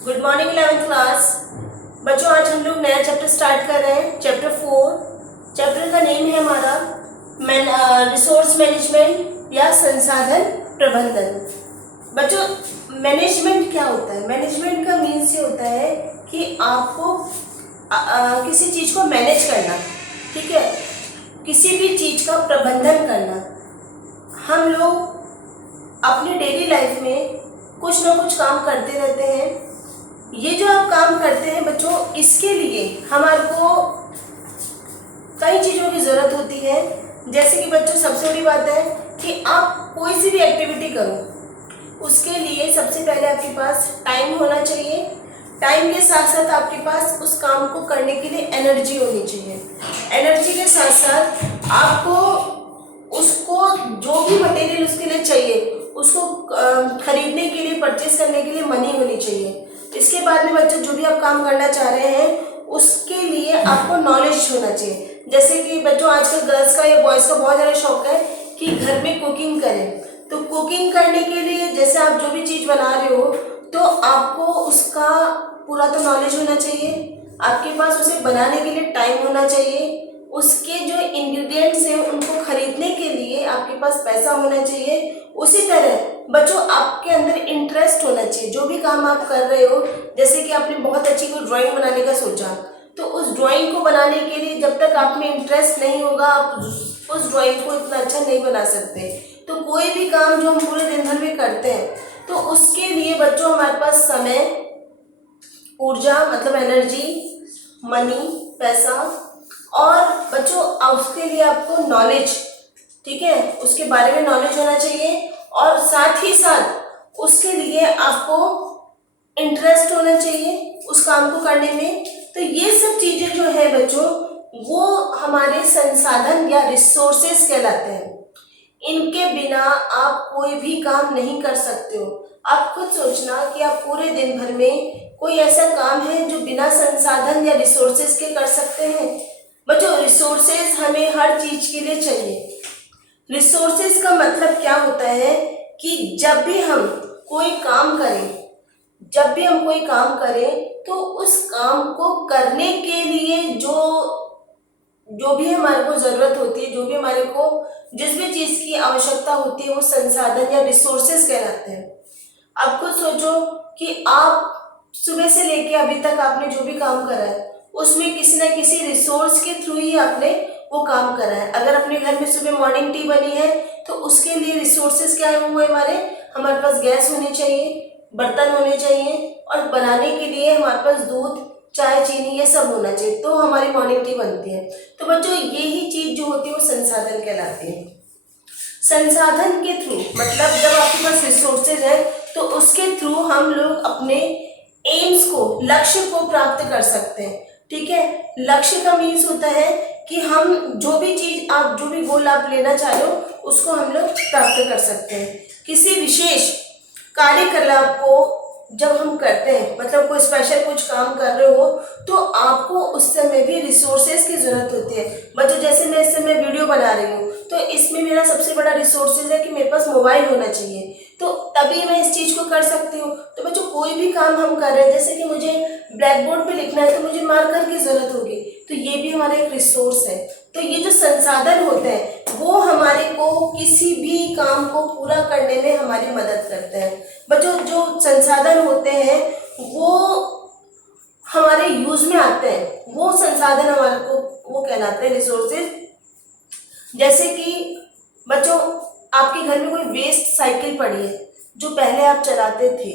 Good morning 11th class. बच्चों आज हम लोग नया चैप्टर स्टार्ट कर रहे हैं, चैप्टर 4। चैप्टर का नेम है हमारा रिसोर्स मैनेजमेंट या संसाधन प्रबंधन। बच्चों मैनेजमेंट क्या होता है? मैनेजमेंट का मीन्स ये होता है कि आपको किसी चीज़ को मैनेज करना, ठीक है, किसी भी चीज़ का प्रबंधन करना। हम लोग अपनी डेली लाइफ में कुछ ना कुछ काम करते रहते हैं। ये जो आप काम करते हैं बच्चों, इसके लिए हमारे को कई चीज़ों की ज़रूरत होती है। जैसे कि बच्चों सबसे बड़ी बात है कि आप कोई सी भी एक्टिविटी करो, उसके लिए सबसे पहले आपके पास टाइम होना चाहिए। टाइम के साथ साथ आपके पास उस काम को करने के लिए एनर्जी होनी चाहिए। एनर्जी के साथ साथ आपको उसको जो भी मटेरियल उसके लिए चाहिए उसको खरीदने के लिए, परचेज करने के लिए मनी होनी चाहिए। इसके बाद में बच्चों जो भी आप काम करना चाह रहे हैं उसके लिए आपको नॉलेज होना चाहिए। जैसे कि बच्चों आजकल गर्ल्स का या बॉयज़ का बहुत ज़्यादा शौक है कि घर में कुकिंग करें। तो कुकिंग करने के लिए जैसे आप जो भी चीज़ बना रहे हो तो आपको उसका पूरा तो नॉलेज होना चाहिए। आपके पास उसे बनाने के लिए टाइम होना चाहिए। उसके जो इंग्रेडिएंट्स हैं उनको खरीदने के लिए आपके पास पैसा होना चाहिए। उसी तरह बच्चों आपके अंदर इंटरेस्ट होना चाहिए। जो भी काम आप कर रहे हो, जैसे कि आपने बहुत अच्छी कोई ड्राइंग बनाने का सोचा, तो उस ड्राइंग को बनाने के लिए जब तक आप में इंटरेस्ट नहीं होगा आप उस ड्राइंग को इतना अच्छा नहीं बना सकते। तो कोई भी काम जो हम पूरे दिन भर में करते हैं तो उसके लिए बच्चों हमारे पास समय, ऊर्जा मतलब एनर्जी, मनी, पैसा, और बच्चों उसके लिए आपको नॉलेज, ठीक है, उसके बारे में नॉलेज होना चाहिए। और साथ ही साथ उसके लिए आपको इंटरेस्ट होना चाहिए उस काम को करने में। तो ये सब चीज़ें जो है बच्चों वो हमारे संसाधन या रिसोर्सेज कहलाते हैं। इनके बिना आप कोई भी काम नहीं कर सकते हो। आप खुद सोचना कि आप पूरे दिन भर में कोई ऐसा काम है जो बिना संसाधन या रिसोर्सेज के कर सकते हैं? बच्चों रिसोर्सेज हमें हर चीज़ के लिए चाहिए। रिसोर्सेज का मतलब क्या होता है कि जब भी हम कोई काम करें तो उस काम को करने के लिए जो भी हमारे को ज़रूरत होती है, जो भी हमारे को जिस भी चीज़ की आवश्यकता होती है वो संसाधन या रिसोर्सेज कहलाते हैं। अब खुद सोचो कि आप सुबह से लेके अभी तक आपने जो भी काम करा है उसमें किसी ना किसी रिसोर्स के थ्रू ही आपने वो काम करा है। अगर अपने घर में सुबह मॉर्निंग टी बनी है तो उसके लिए रिसोर्सेज क्या हुए हमारे पास गैस होनी चाहिए, बर्तन होने चाहिए, और बनाने के लिए हमारे पास दूध, चाय, चीनी ये सब होना चाहिए, तो हमारी मॉर्निंग टी बनती है। तो बच्चों यही चीज़ जो होती है वो संसाधन कहलाती है। संसाधन के थ्रू मतलब जब आपके पास रिसोर्सेज है तो उसके थ्रू हम लोग अपने एम्स को, लक्ष्य को प्राप्त कर सकते हैं, ठीक है। लक्ष्य का मीन्स होता है कि हम जो भी गोल आप लेना चाह रहे हो उसको हम लोग प्राप्त कर सकते हैं। किसी विशेष कार्यकलाप को जब हम करते हैं मतलब कोई स्पेशल कुछ काम कर रहे हो तो आपको उस समय भी रिसोर्सेज की ज़रूरत होती है। बच्चों जैसे मैं इस समय वीडियो बना रही हूँ तो इसमें मेरा सबसे बड़ा रिसोर्सेज है कि मेरे पास मोबाइल होना चाहिए, तो तभी मैं इस चीज़ को कर सकती हूँ। तो बच्चों कोई भी काम हम कर रहे हैं, जैसे कि मुझे ब्लैक बोर्ड पे लिखना है तो मुझे मार्कर की ज़रूरत होगी, तो ये भी हमारा एक रिसोर्स है। तो ये जो संसाधन होते हैं वो हमारे को किसी भी काम को पूरा करने में हमारी मदद करते हैं। बच्चों जो संसाधन होते हैं वो हमारे यूज में आते हैं, वो संसाधन हमारे को वो कहलाते हैं रिसोर्सेज। जैसे कि बच्चों आपके घर में कोई वेस्ट साइकिल पड़ी है जो पहले आप चलाते थे,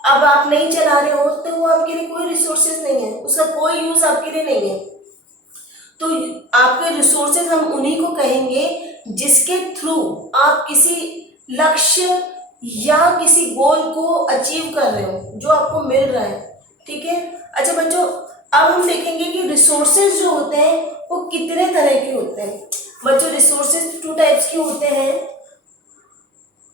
अब आप नहीं चला रहे हो तो वो आपके लिए कोई रिसोर्सेज नहीं है, उसका कोई यूज आपके लिए नहीं है। तो आपके रिसोर्सेज हम उन्हीं को कहेंगे जिसके थ्रू आप किसी लक्ष्य या किसी गोल को अचीव कर रहे हो जो आपको मिल रहा है, ठीक है। अच्छा बच्चों अब हम देखेंगे कि रिसोर्सेज जो होते हैं वो कितने तरह के होते हैं। बच्चों रिसोर्सेज 2 टाइप्स के होते हैं।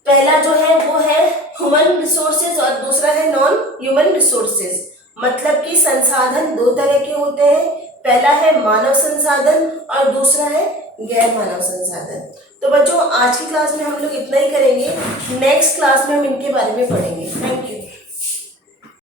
पहला जो है वो है ह्यूमन रिसोर्सेज और दूसरा है नॉन ह्यूमन रिसोर्सेज। मतलब कि संसाधन 2 तरह के होते हैं, पहला है मानव संसाधन और दूसरा है गैर मानव संसाधन। तो बच्चों आज की क्लास में हम लोग इतना ही करेंगे, नेक्स्ट क्लास में हम इनके बारे में पढ़ेंगे। Thank you.